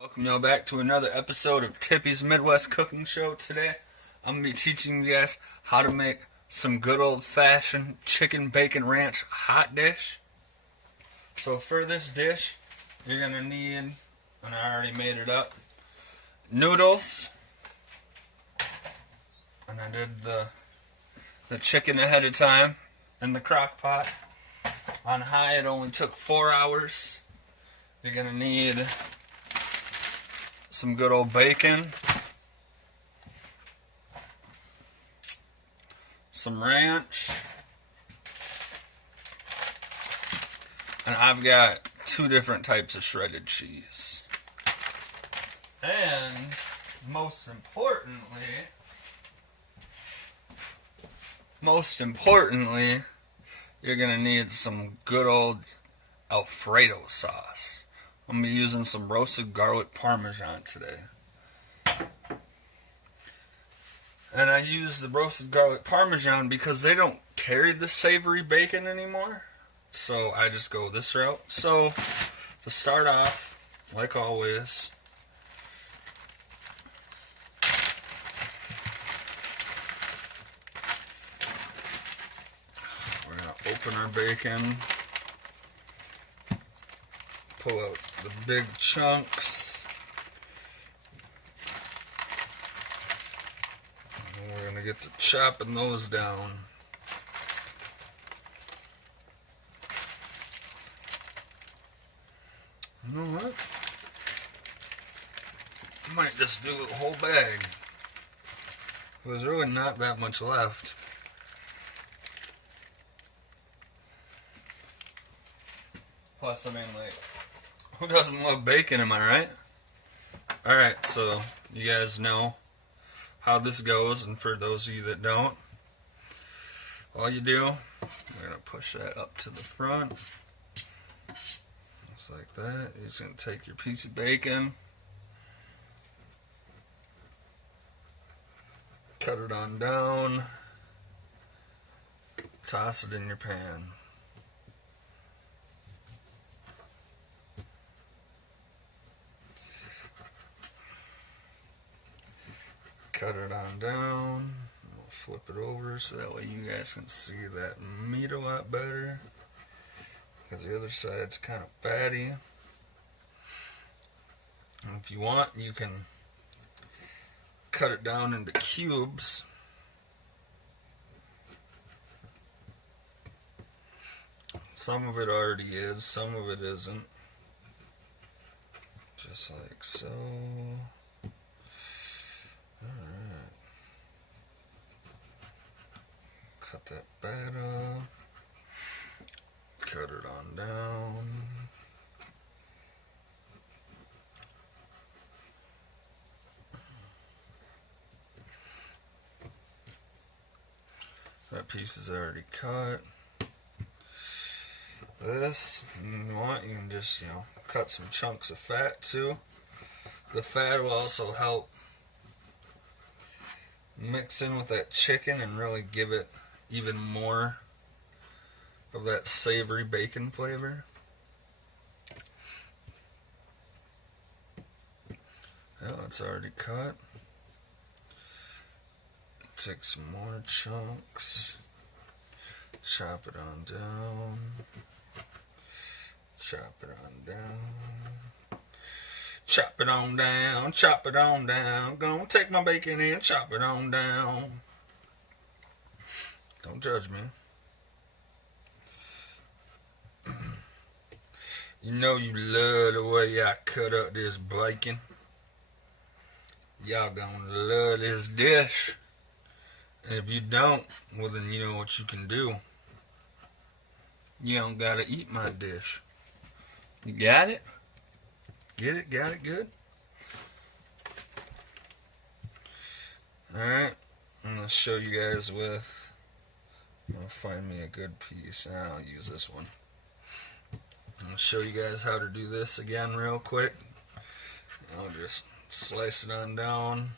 Welcome y'all back to another episode of Tippy's Midwest Cooking Show. Today, I'm going to be teaching you guys how to make some good old-fashioned chicken bacon ranch hot dish. So for this dish, you're going to need, and I already made it up, noodles. And I did the chicken ahead of time in the crock pot. On high, it only took 4 hours. You're going to need some good old bacon, some ranch, and I've got 2 different types of shredded cheese. And most importantly, you're gonna need some good old Alfredo sauce. I'm going to be using some roasted garlic parmesan today. And I use the roasted garlic parmesan because they don't carry the savory bacon anymore. So I just go this route. So to start off, like always, we're going to open our bacon. Pull out the big chunks. And we're going to get to chopping those down. You know what? I might just do the whole bag. There's really not that much left. Plus, I mean, like, who doesn't love bacon, am I right? Alright, so you guys know how this goes, and for those of you that don't, all you do, we're going to push that up to the front, just like that. You're just going to take your piece of bacon, cut it on down, toss it in your pan. Cut it on down. We'll flip it over so that way you guys can see that meat a lot better, because the other side's kind of fatty. And if you want, you can cut it down into cubes. Some of it already is, some of it isn't. Just like so. Alright. Cut that fat off. Cut it on down. That piece is already cut. This, you want, you can just, cut some chunks of fat too. The fat will also help mix in with that chicken and really give it even more of that savory bacon flavor. Oh, it's already cut. Take some more chunks, chop it on down, chop it on down. Chop it on down, chop it on down. Gonna take my bacon and chop it on down. Don't judge me. You know you love the way I cut up this bacon. Y'all gonna love this dish. And if you don't, well then you know what you can do. You don't gotta eat my dish. You got it? Get it? Got it? Good? Alright, I'm going to show you guys with, I'm going to find me a good piece, and I'll use this one. I'm going to show you guys how to do this again real quick. I'll just slice it on down,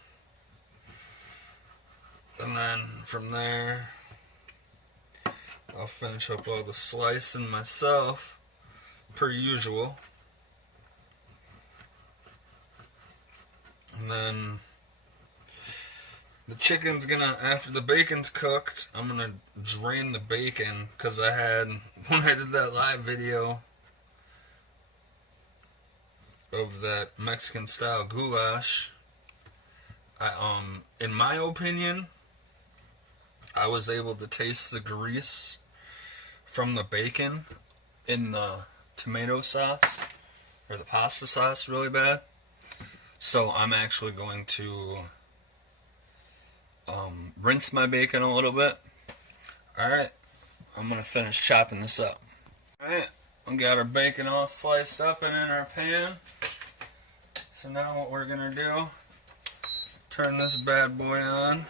and then from there, I'll finish up all the slicing myself, per usual. then the chicken's gonna, after the bacon's cooked, I'm gonna drain the bacon, because I had, when I did that live video of that Mexican style goulash, in my opinion, I was able to taste the grease from the bacon in the tomato sauce, or the pasta sauce, really bad. So I'm actually going to rinse my bacon a little bit. Alright, I'm going to finish chopping this up. Alright, we got our bacon all sliced up and in our pan. So now what we're going to do, turn this bad boy on.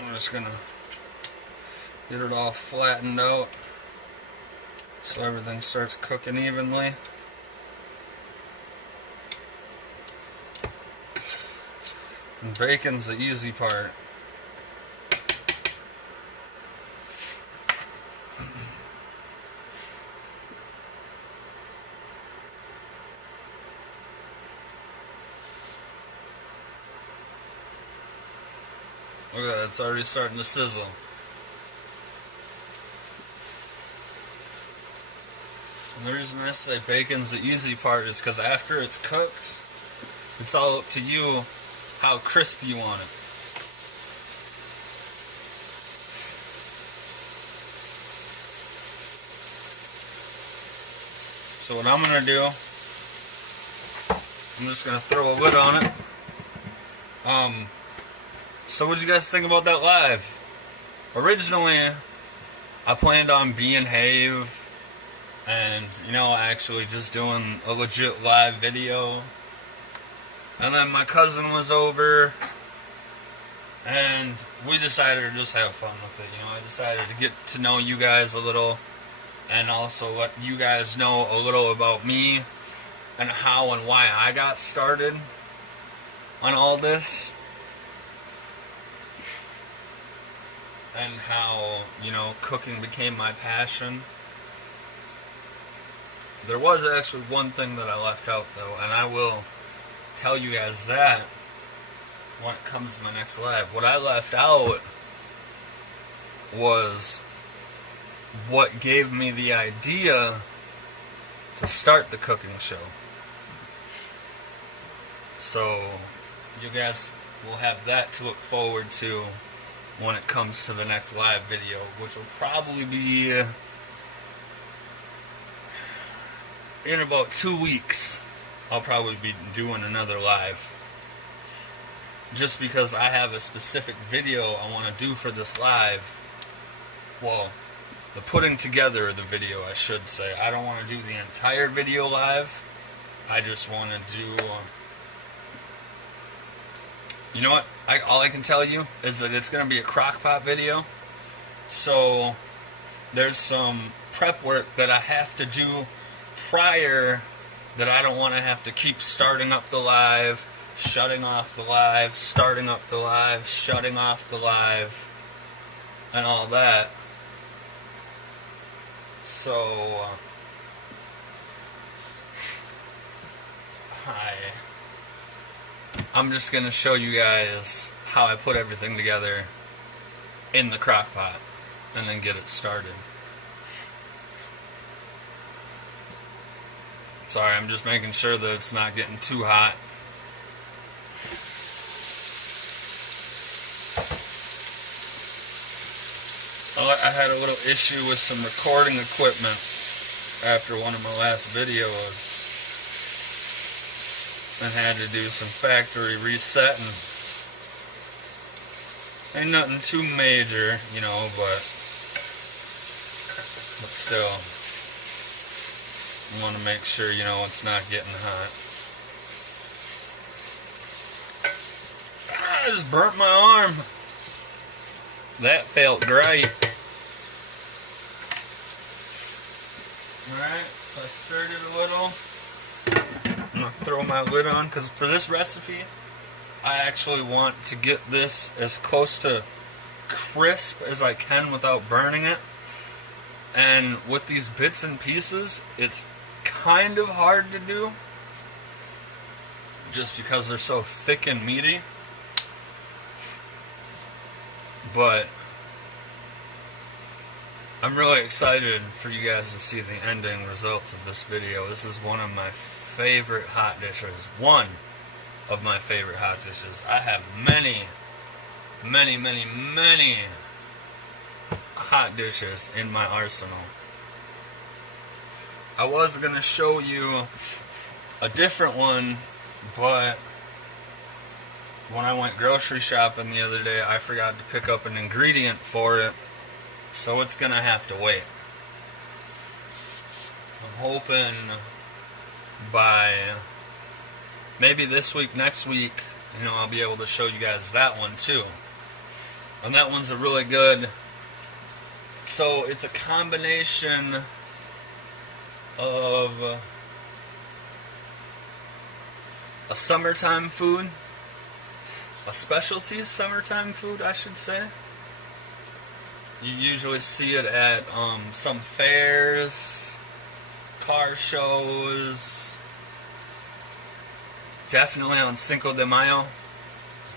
I'm just going to get it all flattened out so everything starts cooking evenly. And bacon's the easy part. Look at that, it's already starting to sizzle. And the reason I say bacon's the easy part is because after it's cooked, it's all up to you how crispy you want it. So what I'm going to do, I'm just going to throw a lid on it. So what did you guys think about that live? Originally, I planned on being Have and, you know, actually just doing a legit live video. And then my cousin was over, and we decided to just have fun with it. You know, I decided to get to know you guys a little, and also let you guys know a little about me, and how and why I got started on all this. And how, you know, cooking became my passion. There was actually one thing that I left out, though, and I will tell you guys that when it comes to my next live. What I left out was what gave me the idea to start the cooking show. So you guys will have that to look forward to when it comes to the next live video, which will probably be in about 2 weeks. I'll probably be doing another live, just because I have a specific video I want to do for this live. Well, the putting together of the video, I should say. I don't want to do the entire video live. I just want to do you know what, all I can tell you is that it's going to be a crockpot video. So there's some prep work that I have to do prior, that I don't want to have to keep starting up the live, shutting off the live, starting up the live, shutting off the live, and all that. So I'm just going to show you guys how I put everything together in the crock pot and then get it started. Sorry, I'm just making sure that it's not getting too hot. I had a little issue with some recording equipment after one of my last videos, and had to do some factory resetting. Ain't nothing too major, you know, but still, you want to make sure, you know, it's not getting hot. I just burnt my arm. That felt great. Alright, so I stirred it a little. I'm going to throw my lid on, because for this recipe, I actually want to get this as close to crisp as I can without burning it. And with these bits and pieces, it's kind of hard to do, just because they're so thick and meaty. But I'm really excited for you guys to see the ending results of this video. This is one of my favorite hot dishes. One of my favorite hot dishes. I have many hot dishes in my arsenal. I was going to show you a different one, but when I went grocery shopping the other day, I forgot to pick up an ingredient for it, so it's going to have to wait. I'm hoping by maybe this week, next week, I'll be able to show you guys that one too. And that one's a really good, so it's a combination of a summertime food, a specialty summertime food, I should say. You usually see it at some fairs, car shows, definitely on Cinco de Mayo.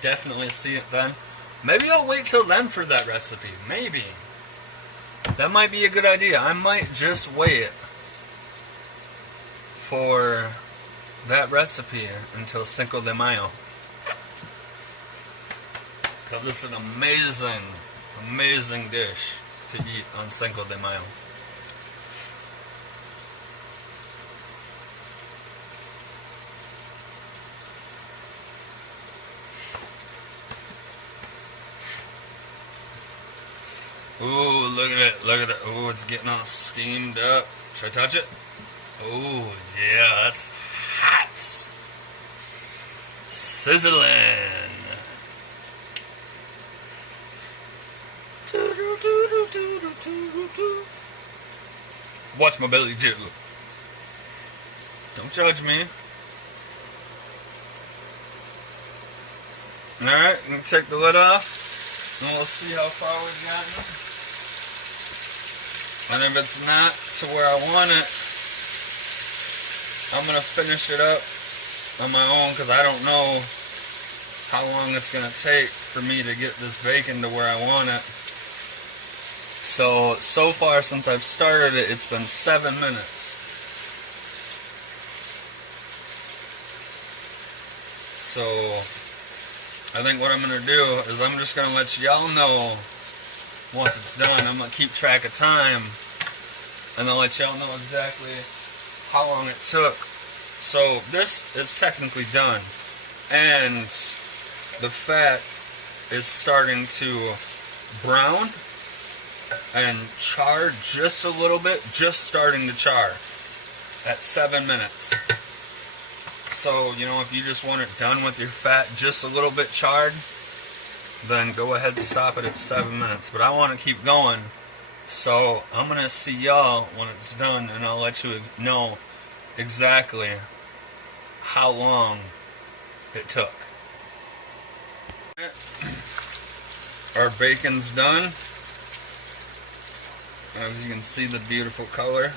Definitely see it then. Maybe I'll wait till then for that recipe. Maybe. That might be a good idea. I might just wait for that recipe until Cinco de Mayo, because it's an amazing dish to eat on Cinco de Mayo. Ooh, look at it. Ooh, it's getting all steamed up. Should I touch it? Ooh, yeah, that's hot. Sizzling. Watch my belly do. Don't judge me. Alright, I'm going to take the lid off, and we'll see how far we've gotten. And if it's not to where I want it, I'm going to finish it up on my own, because I don't know how long it's going to take for me to get this bacon to where I want it. So far since I've started it, it's been 7 minutes. So I think what I'm going to do is I'm just going to let y'all know once it's done. I'm going to keep track of time, and I'll let y'all know exactly how long it took. So this is technically done, and the fat is starting to brown and char just a little bit, just starting to char at 7 minutes. So, if you just want it done with your fat just a little bit charred, then go ahead and stop it at 7 minutes. But I want to keep going, so I'm going to see y'all when it's done, and I'll let you know exactly how long it took. Our bacon's done. As you can see, the beautiful color,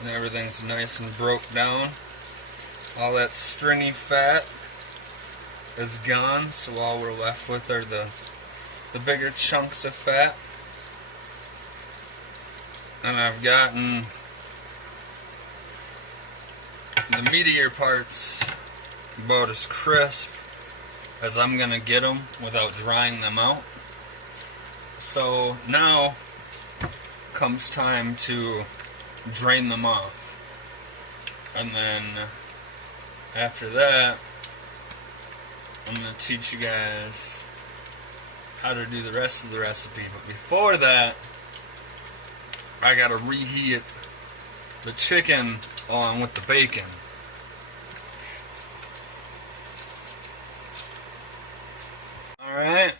and everything's nice and broke down. All that stringy fat is gone, so all we're left with are the bigger chunks of fat. And I've gotten the meatier parts about as crisp as I'm gonna get them without drying them out. So now comes time to drain them off, and then after that I'm going to teach you guys how to do the rest of the recipe. But before that, I got to reheat the chicken on with the bacon. Alright,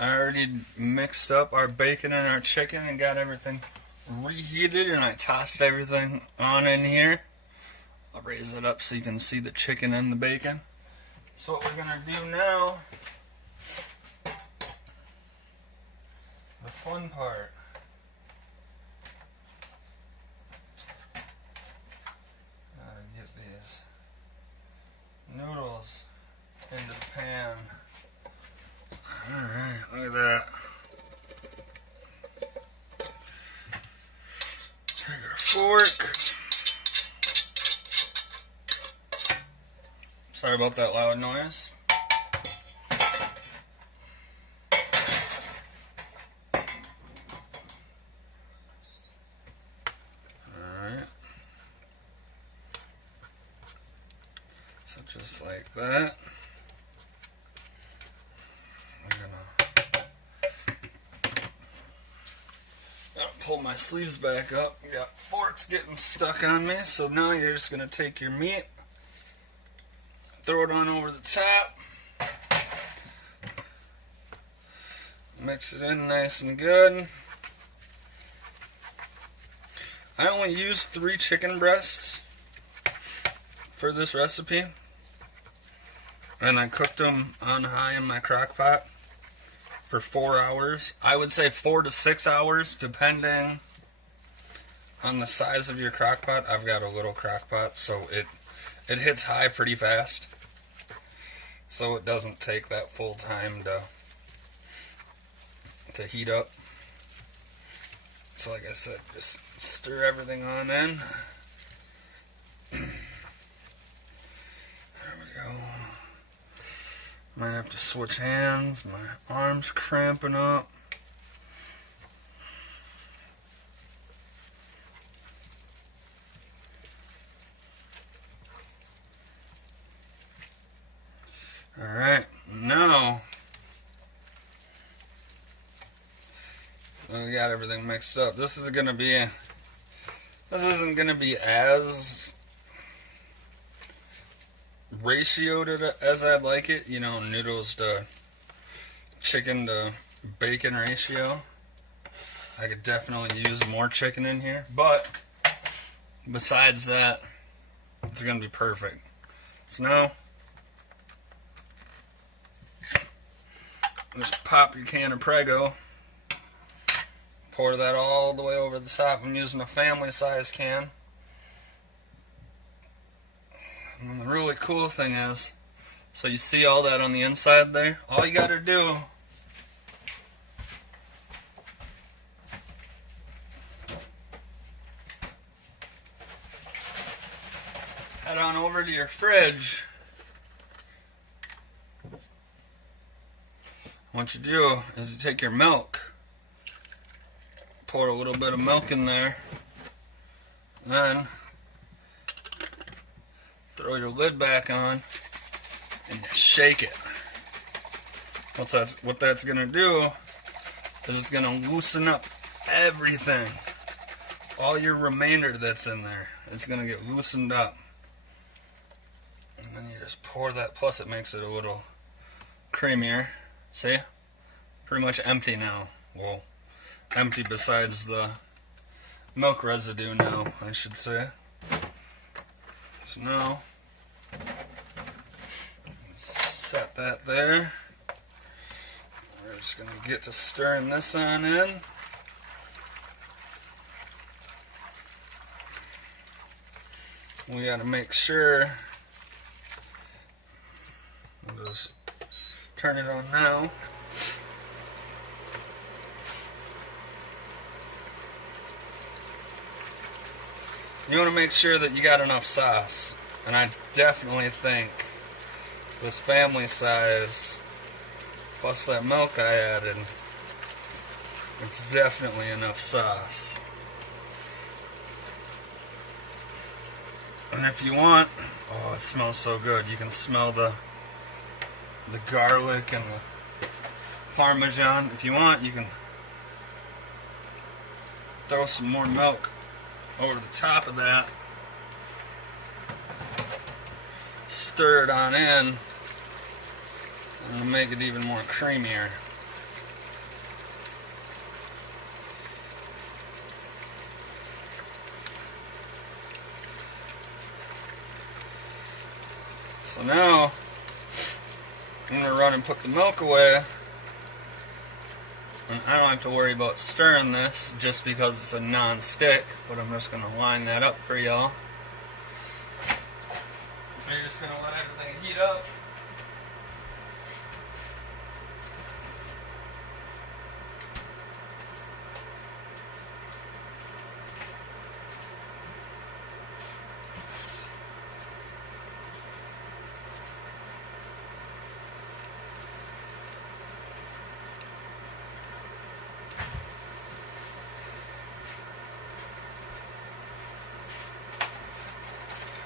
I already mixed up our bacon and our chicken and got everything reheated, and I tossed everything on in here. I'll raise it up so you can see the chicken and the bacon. So what we're going to do now, the fun part. Gotta get these noodles fork. Sorry about that loud noise. Alright. So just like that. Pull my sleeves back up. You got forks getting stuck on me, so now you're just going to take your meat, throw it on over the top, mix it in nice and good. I only used 3 chicken breasts for this recipe, and I cooked them on high in my crock pot for 4 hours. I would say 4 to 6 hours, depending on the size of your crock pot. I've got a little crock pot, so it hits high pretty fast. So it doesn't take that full time to heat up. So like I said, just stir everything on in. There we go. Might have to switch hands. My arm's cramping up. Alright, now we got everything mixed up. This isn't gonna be as ratioed as I'd like it, you know, noodles to chicken to bacon ratio. I could definitely use more chicken in here, but besides that, it's gonna be perfect. So now, just pop your can of Prego, pour that all the way over the top. I'm using a family size can. And the really cool thing is, so you see all that on the inside there? All you gotta do head on over to your fridge. What you do is you take your milk, pour a little bit of milk in there, and then throw your lid back on and you shake it. What that's going to do is it's going to loosen up everything. All your remainder that's in there, it's going to get loosened up. And then you just pour that, plus it makes it a little creamier. See? Pretty much empty now. Well, empty besides the milk residue now, I should say. So now, set that there. We're just going to get to stirring this on in. We got to make sure, we'll just turn it on now. You want to make sure that you got enough sauce, and I definitely think this family size plus that milk I added, it's definitely enough sauce. And if you want, oh, it smells so good. You can smell the garlic and the Parmesan. If you want, you can throw some more milk over the top of that, stir it on in, and make it even more creamier. So now I'm going to run and put the milk away, and I don't have to worry about stirring this just because it's a non-stick, but I'm just going to line that up for y'all. You're just going to let everything heat up.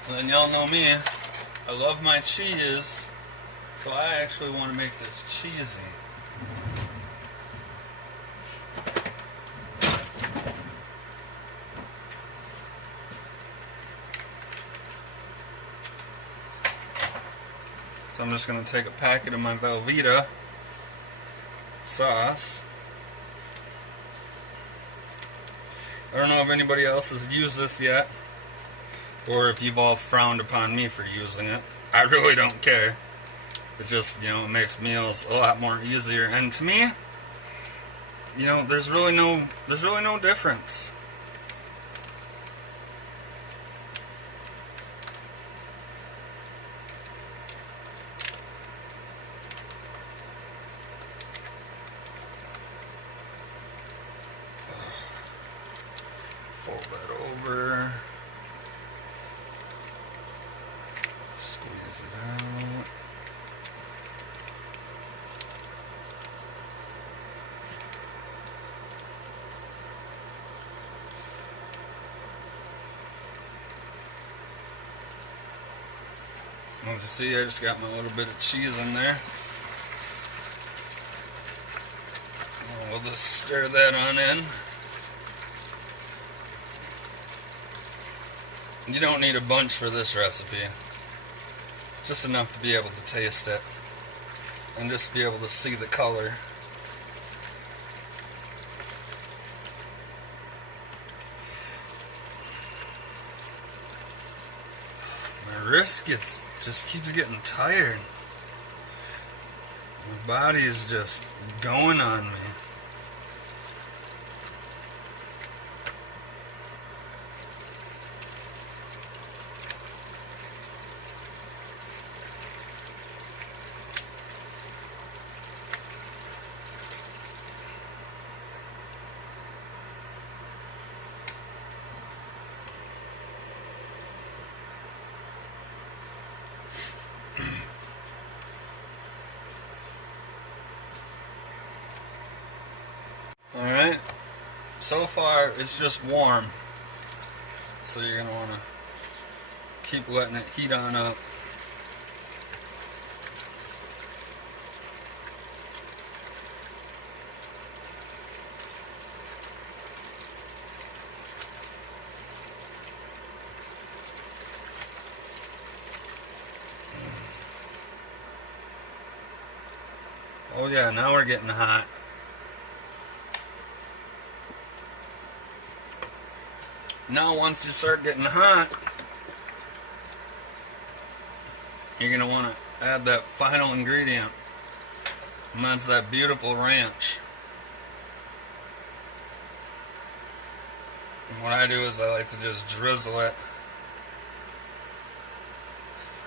And then y'all know me, I love my cheese, so I actually want to make this cheesy. So I'm just going to take a packet of my Velveeta sauce. I don't know if anybody else has used this yet, or if you've all frowned upon me for using it. I really don't care. It just, it makes meals a lot more easier. And to me, there's really no difference. Fold that over. Squeeze it out. As you see, I just got my little bit of cheese in there. We'll just stir that on in. You don't need a bunch for this recipe. Just enough to be able to taste it. And just be able to see the color. My wrist just keeps getting tired. My body is just going on me. Alright, so far it's just warm, so you're going to want to keep letting it heat on up. Oh yeah, now we're getting hot. Now once you start getting hot, you're going to want to add that final ingredient, and that's that beautiful ranch. And what I do is I like to just drizzle it.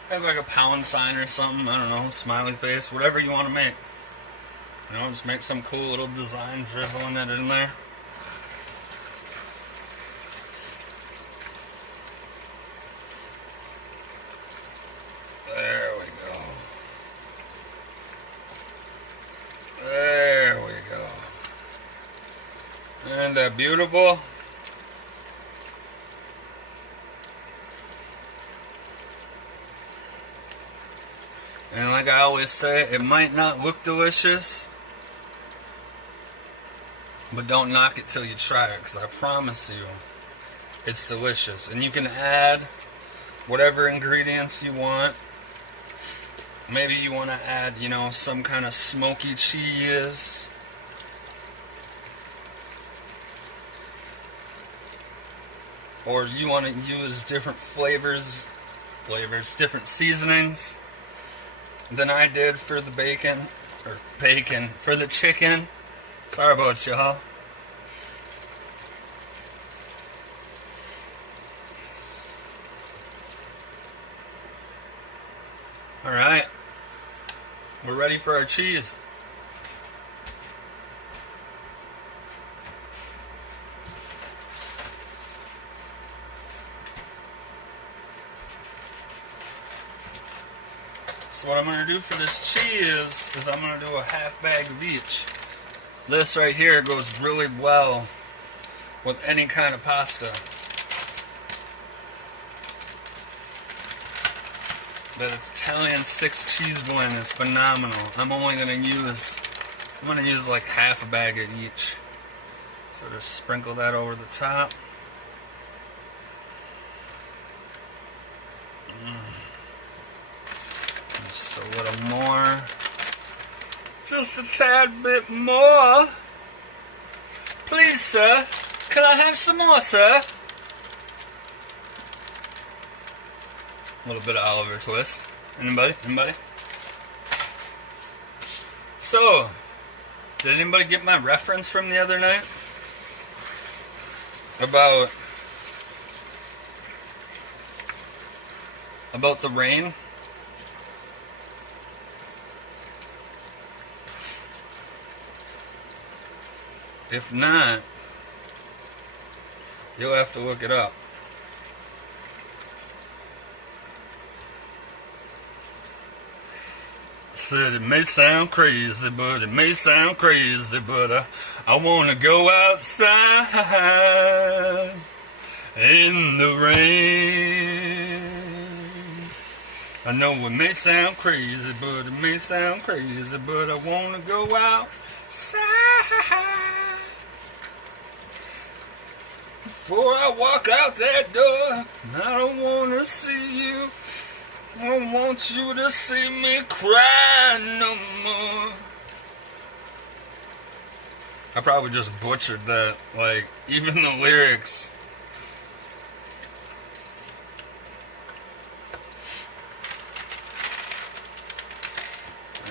Have like a pound sign or something, I don't know, smiley face, whatever you want to make. Just make some cool little design, drizzling it in there. There we go. There we go. Isn't that beautiful? And like I always say, it might not look delicious, but don't knock it till you try it, because I promise you, it's delicious. And you can add whatever ingredients you want. Maybe you want to add, some kind of smoky cheese. Or you want to use different flavors, different seasonings than I did for the for the chicken. Sorry about y'all. Alright, we're ready for our cheese. So what I'm going to do for this cheese is I'm going to do a half bag of each. This right here goes really well with any kind of pasta. That Italian 6 cheese blend is phenomenal. I'm gonna use like half a bag of each. So just sprinkle that over the top. Just a little more. Just a tad bit more. Please, sir. Can I have some more, sir? A little bit of Oliver Twist. Anybody? Anybody? So, did anybody get my reference from the other night? About the rain? If not, you'll have to look it up. Said it may sound crazy, but I wanna go outside in the rain. I know it may sound crazy, but I wanna go outside. Before I walk out that door, I don't wanna see you. I don't want you to see me cry no more. I probably just butchered that, like, even the lyrics.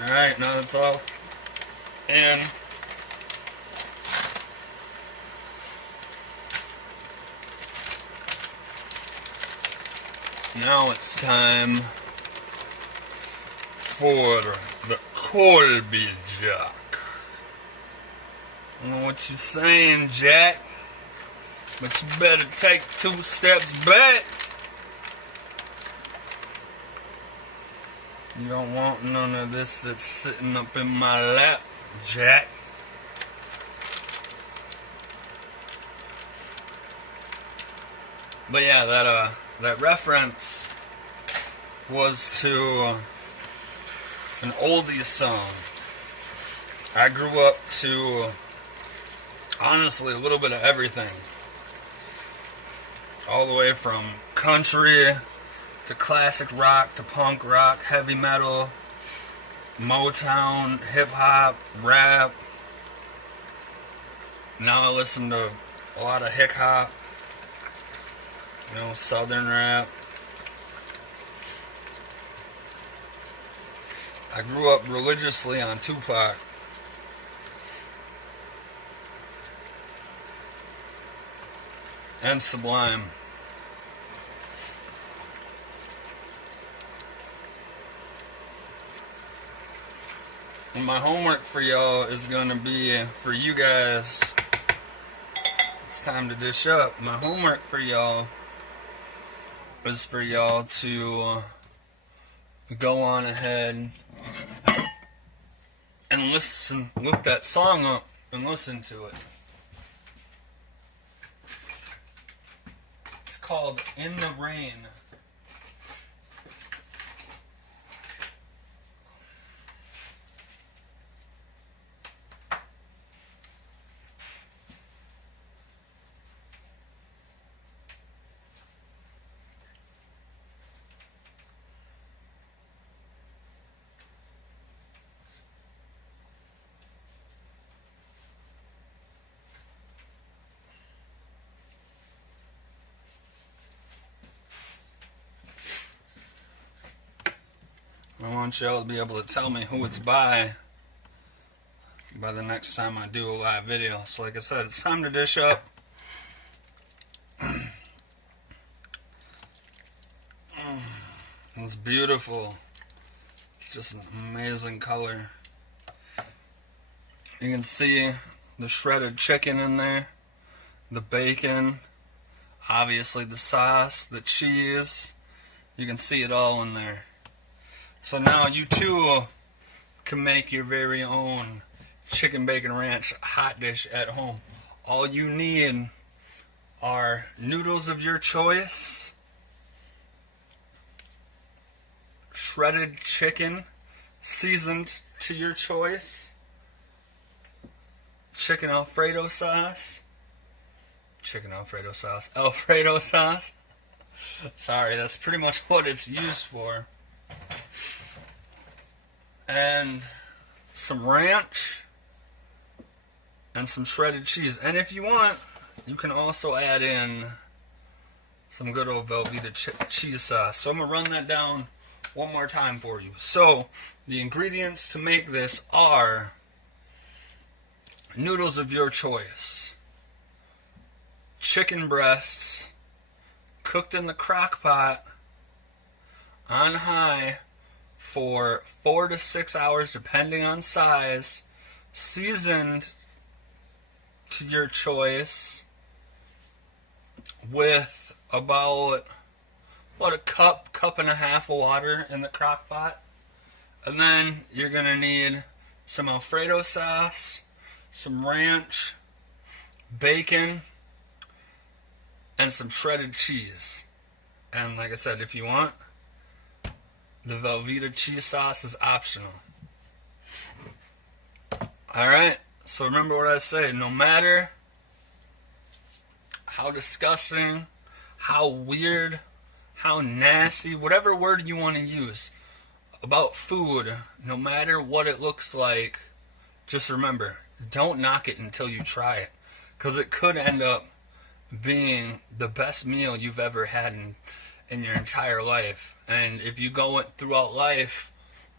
Alright, now that's off. And now it's time for the Colby Jack. I don't know what you're saying, Jack, but you better take 2 steps back. You don't want none of this that's sitting up in my lap, Jack. But yeah, that reference was to an oldies song. I grew up to, honestly, a little bit of everything. All the way from country to classic rock to punk rock, heavy metal, Motown, hip-hop, rap. Now I listen to a lot of hip-hop, you know, southern rap. I grew up religiously on Tupac. And Sublime. And my homework for y'all is gonna be, for you guys, it's time to dish up. My homework for y'all is for y'all to go on ahead and listen, look that song up and listen to it. It's called In the Rain. I want y'all to be able to tell me who it's by the next time I do a live video. So like I said, it's time to dish up. It's beautiful. It's just an amazing color. You can see the shredded chicken in there, the bacon, obviously the sauce, the cheese. You can see it all in there. So now you too can make your very own chicken bacon ranch hot dish at home. All you need are noodles of your choice, shredded chicken, seasoned to your choice, chicken Alfredo sauce, Alfredo sauce. Sorry, that's pretty much what it's used for. And some ranch and some shredded cheese. And if you want, you can also add in some good old Velveeta cheese sauce. So I'm going to run that down one more time for you. So the ingredients to make this are noodles of your choice, chicken breasts cooked in the crock pot on high for 4 to 6 hours depending on size, seasoned to your choice with about a cup and a half of water in the crock pot. And then you're going to need some Alfredo sauce, some ranch, bacon, and some shredded cheese. And like I said, if you want, the Velveeta cheese sauce is optional. Alright, so remember what I say, no matter how disgusting, how weird, how nasty, whatever word you want to use about food, no matter what it looks like, just remember, don't knock it until you try it. Because it could end up being the best meal you've ever had in your entire life. And if you go throughout life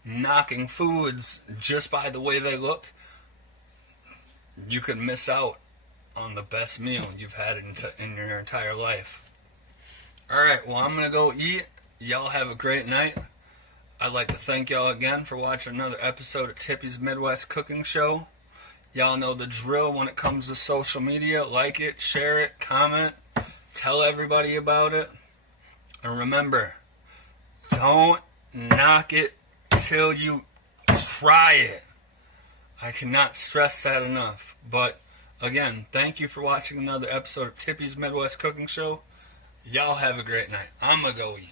knocking foods just by the way they look, you could miss out on the best meal you've had in your entire life. Alright, well, I'm going to go eat. Y'all have a great night. I'd like to thank y'all again for watching another episode of Tippy's Midwest Cooking Show. Y'all know the drill when it comes to social media. Like it, share it, comment, tell everybody about it. And remember, don't knock it till you try it. I cannot stress that enough. But again, thank you for watching another episode of Tippy's Midwest Cooking Show. Y'all have a great night. I'm going to go eat.